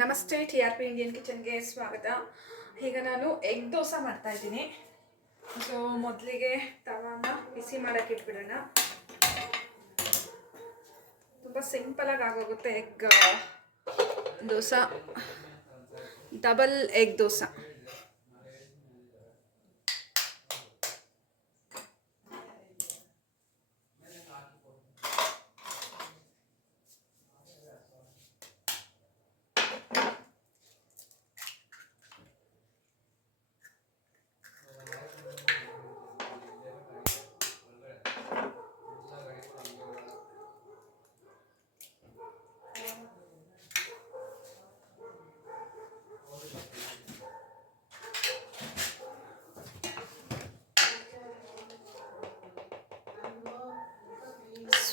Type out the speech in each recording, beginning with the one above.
ನಮಸ್ತೆ, TRP Indian ಕಿಚನ್ಗೆ ಸ್ವಾಗತ. ಈಗ ನಾನು ಎಗ್ ದೋಸೆ ಮಾಡ್ತಾ ಇದ್ದೀನಿ. ಸೊ ಮೊದಲಿಗೆ ತವಾನ ಬಿಸಿ ಮಾಡೋಕ್ಕೆ ಇಟ್ಬಿಡೋಣ. ತುಂಬ ಸಿಂಪಲಾಗಿ ಆಗೋಗುತ್ತೆ egg dosa, double egg dosa.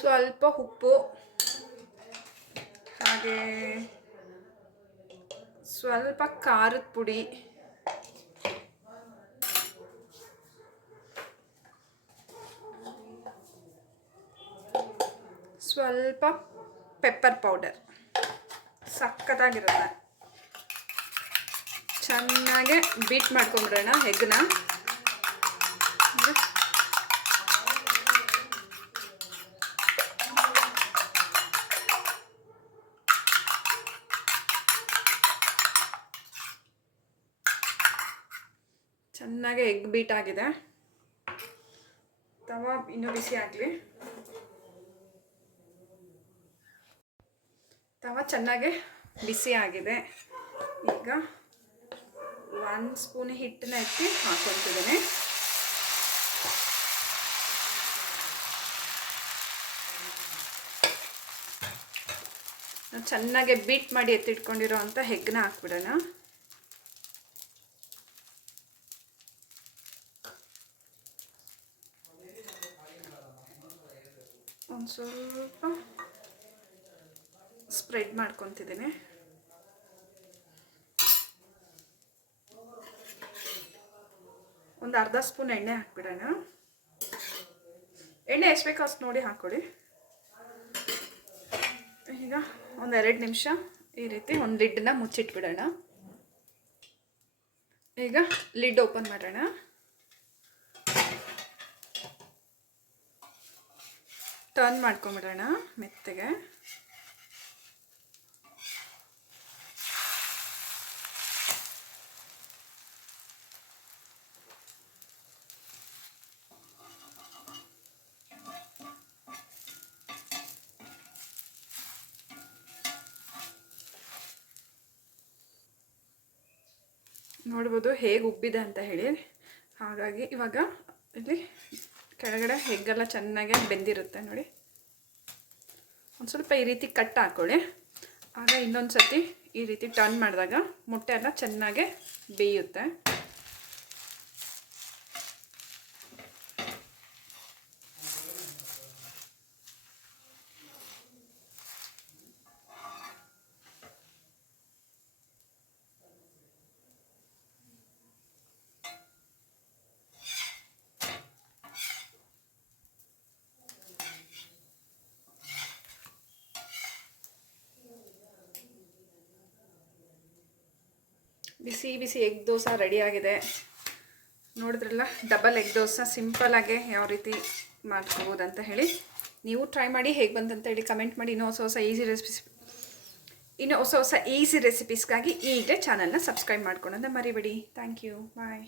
ಸ್ವಲ್ಪ ಉಪ್ಪು, ಹಾಗೆ ಸ್ವಲ್ಪ ಖಾರದ ಪುಡಿ, ಸ್ವಲ್ಪ ಪೆಪ್ಪರ್ ಪೌಡರ್. ಸಖತ್ತಾಗಿರುತ್ತೆ. ಚೆನ್ನಾಗೆ ಬೀಟ್ ಮಾಡ್ಕೊಂಬಿಡೋಣ ಎಗ್ನ. ಚೆನ್ನಾಗಿ ಎಗ್ ಬೀಟ್ ಆಗಿದೆ. ತವಾ ಇನ್ನೂ ಬಿಸಿ ಆಗಲಿ. ತವಾ ಚೆನ್ನಾಗಿ ಬಿಸಿ ಆಗಿದೆ. ಈಗ 1 ಸ್ಪೂನ್ ಹಿಟ್ಟನ್ನ ಎತ್ತಿ ಹಾಕ್ಕೊತಿದ್ದೇನೆ. ಚೆನ್ನಾಗಿ ಬೀಟ್ ಮಾಡಿ ಎತ್ತಿಟ್ಕೊಂಡಿರೋ ಅಂಥ ಎಗ್ನ ಹಾಕ್ಬಿಡೋಣ. ಒಂದು ಸ್ವಲ್ಪ ಸ್ಪ್ರೆಡ್ ಮಾಡ್ಕೊತಿದ್ದೀನಿ. ಒಂದು ಅರ್ಧ ಸ್ಪೂನ್ ಎಣ್ಣೆ ಹಾಕ್ಬಿಡೋಣ. ಎಣ್ಣೆ ಎಷ್ಟು ಬೇಕೋ ಅಷ್ಟು ನೋಡಿ ಹಾಕ್ಕೊಡಿ. ಈಗ ಒಂದು 2 ನಿಮಿಷ ಈ ರೀತಿ ಒಂದು ಲಿಡ್ಡನ್ನ ಮುಚ್ಚಿಟ್ಬಿಡೋಣ. ಈಗ ಲಿಡ್ ಓಪನ್ ಮಾಡೋಣ. ಟರ್ನ್ ಮಾಡ್ಕೊಂಬಿಡೋಣ ಮೆತ್ತಗೆ. ನೋಡ್ಬೋದು ಹೇಗೆ ಉಬ್ಬಿದೆ ಅಂತ ಹೇಳಿ. ಹಾಗಾಗಿ ಇವಾಗ ಇಲ್ಲಿ ಕೆಳಗಡೆ ಎಗ್ಗೆಲ್ಲ ಚೆನ್ನಾಗಿ ಬೆಂದಿರುತ್ತೆ ನೋಡಿ. ಒಂದು ಸ್ವಲ್ಪ ಈ ರೀತಿ ಕಟ್ ಹಾಕ್ಕೊಳ್ಳಿ. ಆಗ ಇನ್ನೊಂದು ಸತಿ ಈ ರೀತಿ ಟರ್ನ್ ಮಾಡಿದಾಗ ಮೊಟ್ಟೆ ಎಲ್ಲ ಚೆನ್ನಾಗೆ ಬೇಯುತ್ತೆ. ಬಿಸಿ ಬಿಸಿ ಎಗ್ ದೋಸೆ ರೆಡಿಯಾಗಿದೆ. ನೋಡಿದ್ರಲ್ಲ, ಡಬಲ್ ಎಗ್ ದೋಸೆ ಸಿಂಪಲಾಗೆ ಯಾವ ರೀತಿ ಮಾಡ್ಕೋಬೋದು ಅಂತ ಹೇಳಿ. ನೀವು ಟ್ರೈ ಮಾಡಿ, ಹೇಗೆ ಬಂತಂತ ಹೇಳಿ ಕಮೆಂಟ್ ಮಾಡಿ. ಇನ್ನೂ ಹೊಸ ಹೊಸ ಈಸಿ ರೆಸಿಪೀಸ್ಗಾಗಿ ಈಗಲೇ ಚಾನಲ್ನ ಸಬ್ಸ್ಕ್ರೈಬ್ ಮಾಡ್ಕೊಳ್ಳೋದನ್ನ ಮರಿಬೇಡಿ. Thank you, bye.